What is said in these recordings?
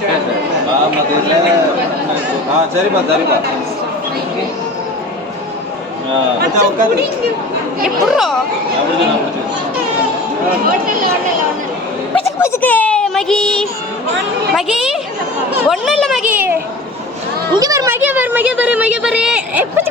ஆமாம் தெரியல ஆ சரிப்பா சரிப்பா ஒண்ணு இல்ல மகி இங்க பாரு மகி பாரு மகி பாரு மகி பாரு எப்படி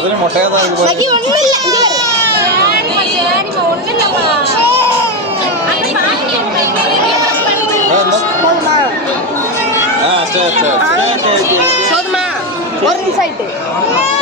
அதுல மொட்டையா தான் இருக்கு பாருங்க ஒண்ணு இல்ல ஆனி மச்சானி ஒண்ணு இல்ல பா சோதுமா ஒரு நிமிஷம் ஆயிட்டு